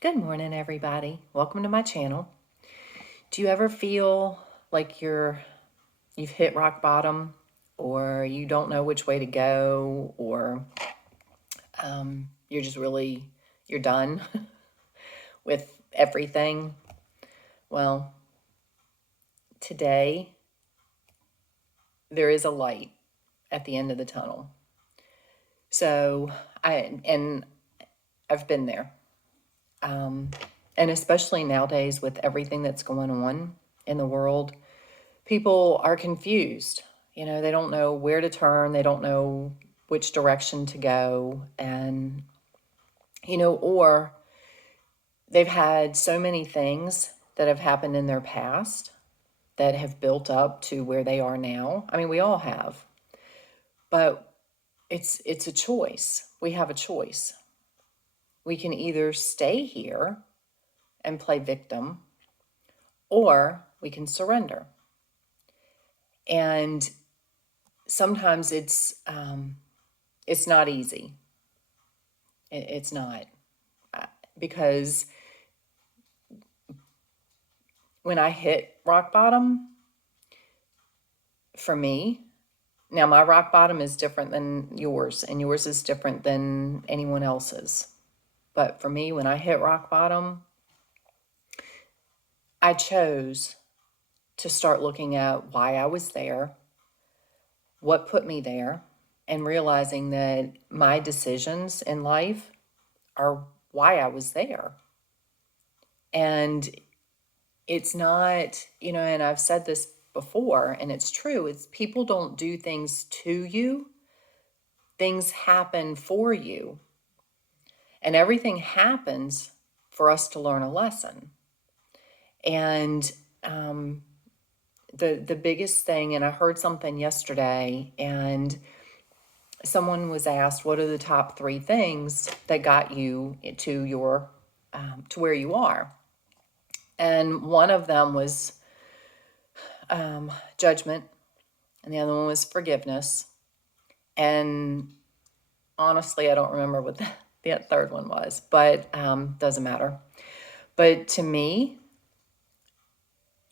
Good morning, everybody. Welcome to my channel. Do you ever feel like you've hit rock bottom, or you don't know which way to go, or you're just you're done with everything? Well, today there is a light at the end of the tunnel. So I've been there, and especially nowadays with everything that's going on in the world. People are confused. They don't know where to turn. They don't know which direction to go. And, or they've had so many things that have happened in their past that have built up to where they are now. I mean, we all have. But it's a choice. We have a choice. We can either stay here and play victim, or we can surrender. And sometimes it's not easy. It's not, because when I hit rock bottom, for me, now my rock bottom is different than yours, and yours is different than anyone else's. But for me, when I hit rock bottom, I chose to start looking at why I was there, what put me there, and realizing that my decisions in life are why I was there. And it's not, and I've said this before, and it's true, it's people don't do things to you. Things happen for you. And everything happens for us to learn a lesson. And the biggest thing, and I heard something yesterday, and someone was asked, what are the top 3 things that got you to to where you are? And one of them was judgment, and the other one was forgiveness. And honestly, I don't remember what the third one was, but doesn't matter. But to me,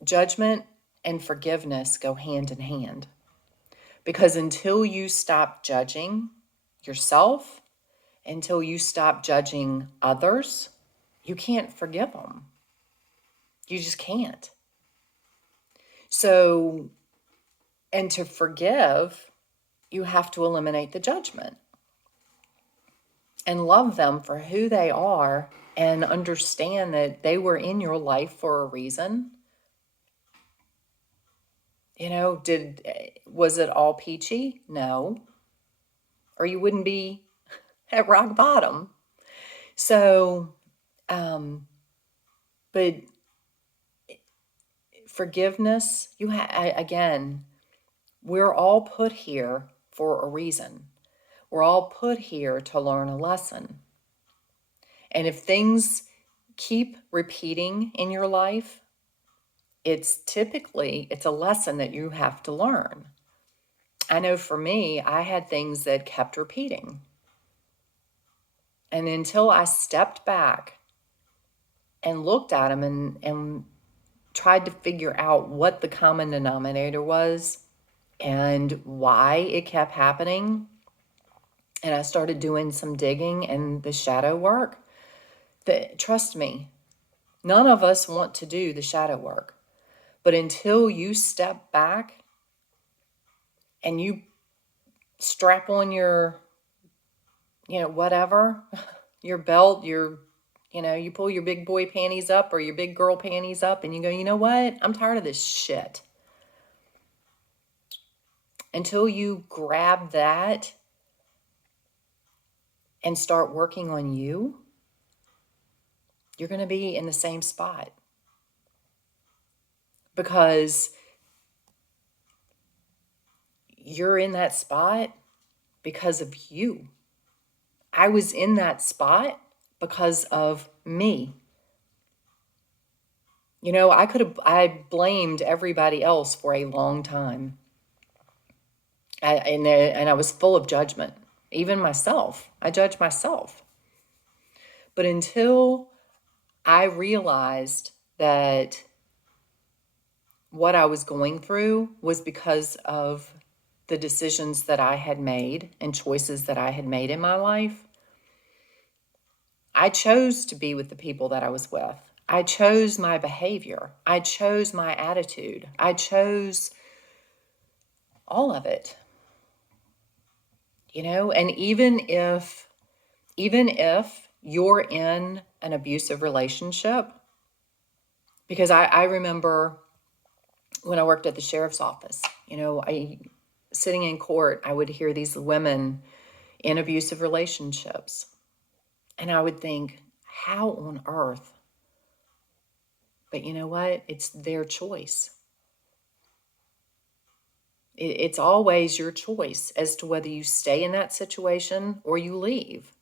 judgment and forgiveness go hand in hand, because until you stop judging yourself, until you stop judging others, you can't forgive them. You just can't. So, and to forgive, you have to eliminate the judgment and love them for who they are, and understand that they were in your life for a reason. Was it all peachy? No. Or you wouldn't be at rock bottom. So, but forgiveness, again, we're all put here for a reason. We're all put here to learn a lesson. And if things keep repeating in your life, it's a lesson that you have to learn. I know for me, I had things that kept repeating. And until I stepped back and looked at them and tried to figure out what the common denominator was and why it kept happening, and I started doing some digging and the shadow work, trust me, none of us want to do the shadow work. But until you step back and you strap on your, whatever, your belt, you pull your big boy panties up or your big girl panties up, and you go, you know what? I'm tired of this shit. Until you grab that and start working on you, you're going to be in the same spot. Because you're in that spot because of you. I was in that spot because of me. I blamed everybody else for a long time. And I was full of judgment. Even myself. I judged myself. But until I realized that what I was going through was because of the decisions that I had made and choices that I had made in my life. I chose to be with the people that I was with. I chose my behavior. I chose my attitude. I chose all of it. And even if you're in an abusive relationship, because I remember when I worked at the sheriff's office, sitting in court, I would hear these women in abusive relationships. And I would think, how on earth? But you know what? It's their choice. It's always your choice as to whether you stay in that situation or you leave.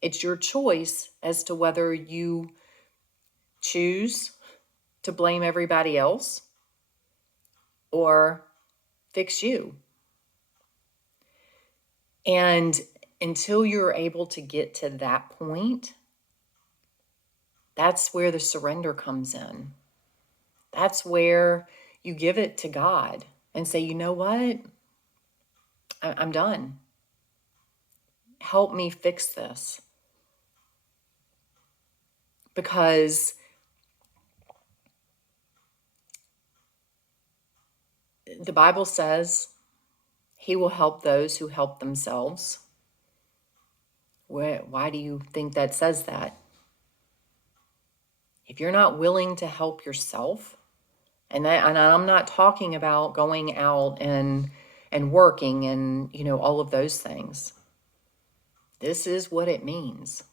It's your choice as to whether you choose to blame everybody else or fix you. And until you're able to get to that point, that's where the surrender comes in. That's where you give it to God and say, you know what? I'm done. Help me fix this. Because the Bible says He will help those who help themselves. Why do you think that says that? If you're not willing to help yourself, and I'm not talking about going out and working and all of those things. This is what it means.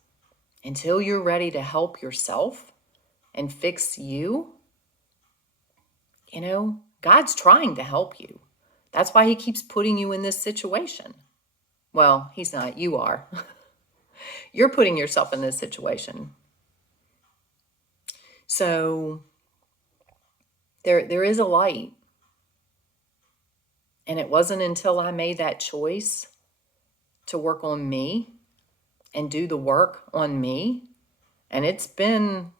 Until you're ready to help yourself and fix you, God's trying to help you. That's why He keeps putting you in this situation. Well, He's not. You are. You're putting yourself in this situation. So there is a light. And it wasn't until I made that choice to work on me and do the work on me. And it's been,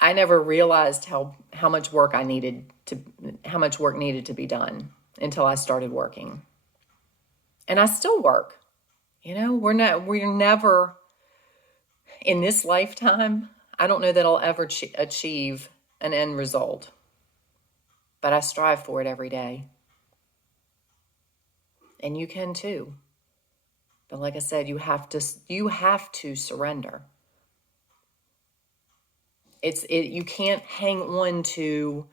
I never realized how much work how much work needed to be done until I started working. And I still work. We're never in this lifetime. I don't know that I'll ever achieve an end result, but I strive for it every day. And you can too. But like I said, you have to surrender. You can't hang on to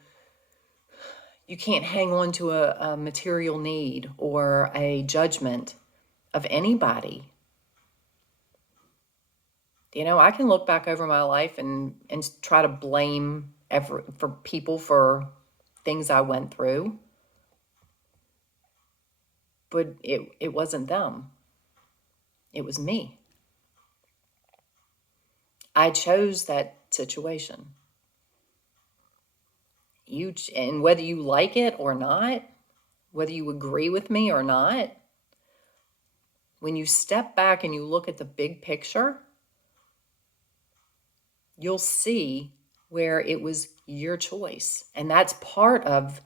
a material need or a judgment of anybody. I can look back over my life and try to blame for people for things I went through. But it wasn't them. It was me. I chose that situation. And whether you like it or not, whether you agree with me or not, when you step back and you look at the big picture, you'll see where it was your choice. And that's part of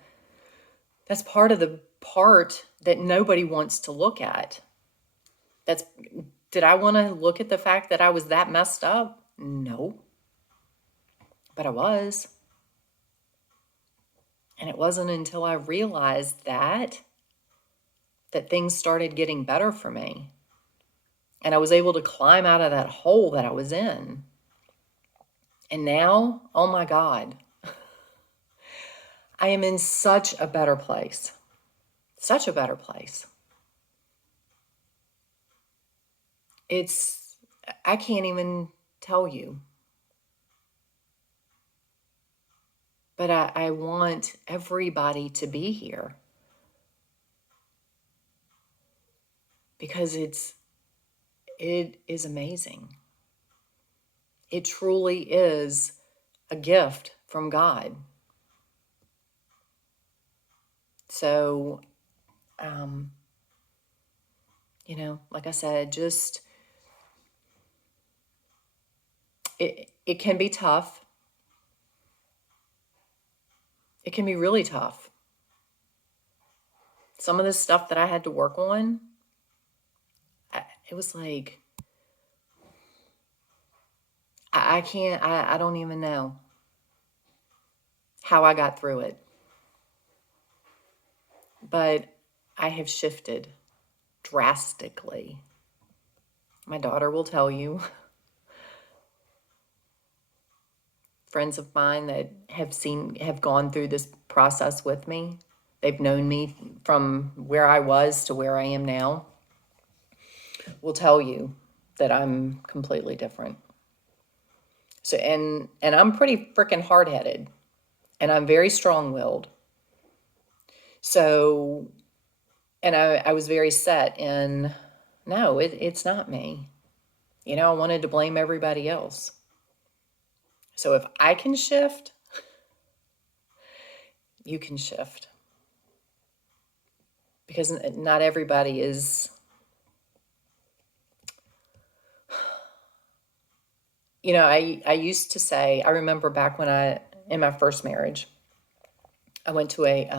the part that nobody wants to look at. Did I want to look at the fact that I was that messed up? No. But I was. And it wasn't until I realized that things started getting better for me. And I was able to climb out of that hole that I was in. And now, oh my God, I am in such a better place. Such a better place. I can't even tell you. But I want everybody to be here. Because it is amazing. It truly is a gift from God. So, like I said, just It can be tough. It can be really tough. Some of the stuff that I had to work on, it was like, I can't, I don't even know how I got through it. But I have shifted drastically. My daughter will tell you, friends of mine that have gone through this process with me, they've known me from where I was to where I am now, will tell you that I'm completely different. So, and I'm pretty freaking hard-headed, and I'm very strong-willed. So, and I was very set in, no, it's not me. You know, I wanted to blame everybody else. So if I can shift, you can shift. Because not everybody is, you know, I used to say, I remember back when in my first marriage, I went to a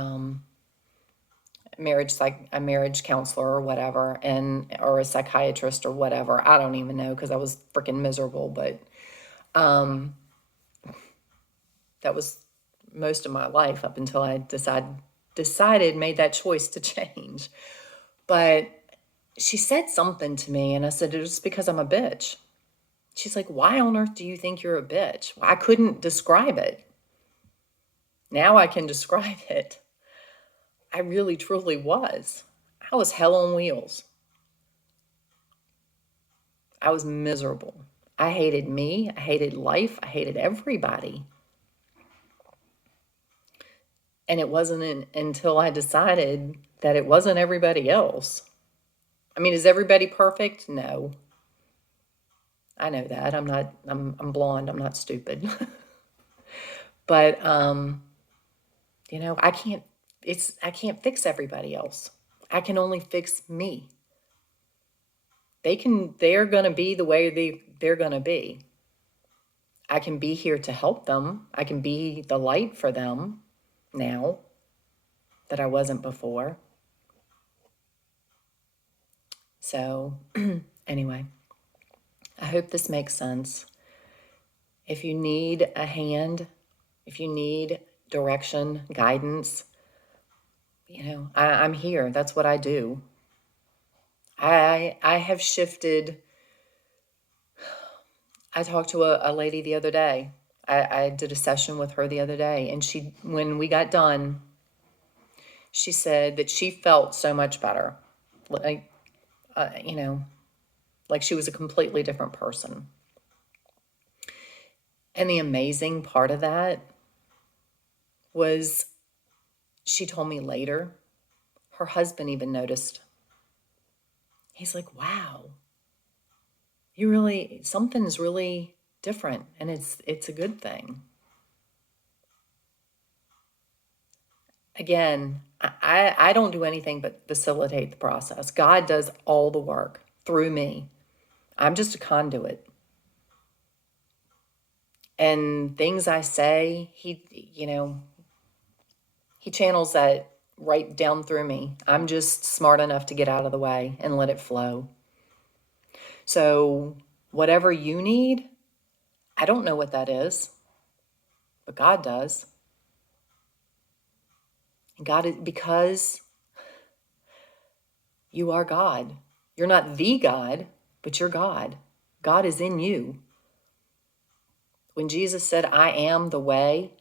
marriage counselor or whatever, or a psychiatrist or whatever. I don't even know, because I was freaking miserable, but that was most of my life up until I made that choice to change. But she said something to me, and I said, it's because I'm a bitch. She's like, why on earth do you think you're a bitch? I couldn't describe it. Now I can describe it. I really, truly was. I was hell on wheels. I was miserable. I hated me. I hated life. I hated everybody. And it wasn't until I decided that it wasn't everybody else. I mean, is everybody perfect? No. I know that. I'm blonde. I'm not stupid. But, you know, I can't fix everybody else. I can only fix me. They're going to be the way they're going to be. I can be here to help them. I can be the light for them now that I wasn't before. So anyway, I hope this makes sense. If you need a hand, if you need direction, guidance, you know, I'm here. That's what I do. I have shifted. I talked to a lady the other day. I did a session with her the other day, and when we got done, she said that she felt so much better. Like, you know, like she was a completely different person. And the amazing part of that was, she told me later, her husband even noticed. He's like, wow, something's really different, and it's a good thing. Again, I don't do anything but facilitate the process. God does all the work through me. I'm just a conduit. And things I say, he channels that right down through me. I'm just smart enough to get out of the way and let it flow. So whatever you need, I don't know what that is, but God does. And God is, because you are God. You're not the God, but you're God. God is in you. When Jesus said, I am the way,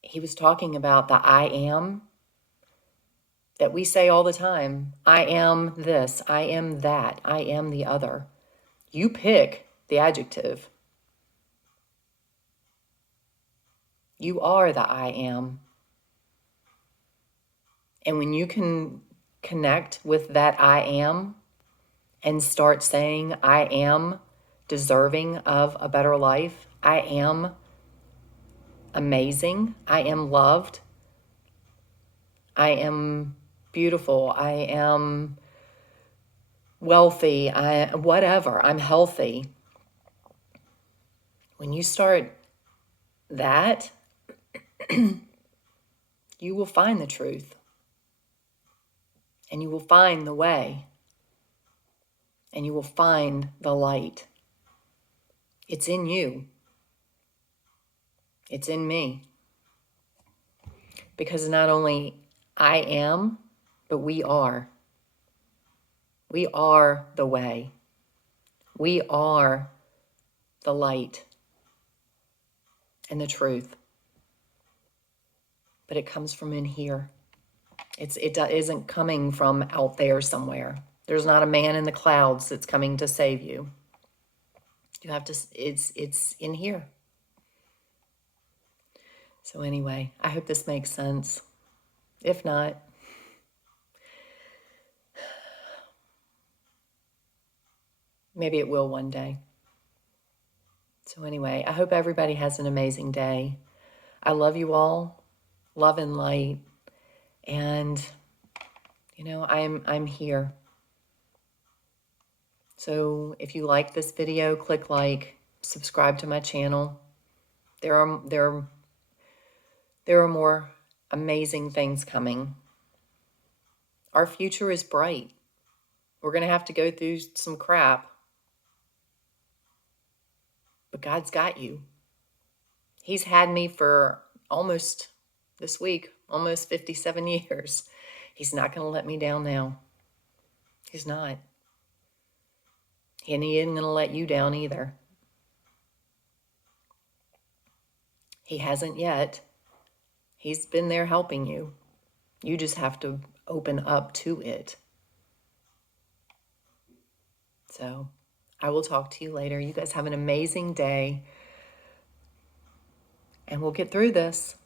he was talking about the I am that we say all the time. I am this, I am that, I am the other. You pick the adjective. You are the I am. And when you can connect with that I am and start saying, I am deserving of a better life, I am amazing, I am loved, I am beautiful, I am wealthy, whatever, I'm healthy. When you start that, you will find the truth and you will find the way and you will find the light. It's in you. It's in me. Because not only I am, but we are. We are the way. We are the light and the truth. But it comes from in here. It isn't coming from out there somewhere. There's not a man in the clouds that's coming to save you. You have to, it's in here. So anyway, I hope this makes sense. If not, maybe it will one day. So anyway, I hope everybody has an amazing day. I love you all. Love and light. And, you know, I'm here. So if you like this video, click like, subscribe to my channel. There are more amazing things coming. Our future is bright. We're going to have to go through some crap. But God's got you. He's had me for almost, this week, almost 57 years. He's not going to let me down now. He's not. And he isn't going to let you down either. He hasn't yet. He's been there helping you. You just have to open up to it. So I will talk to you later. You guys have an amazing day. And we'll get through this.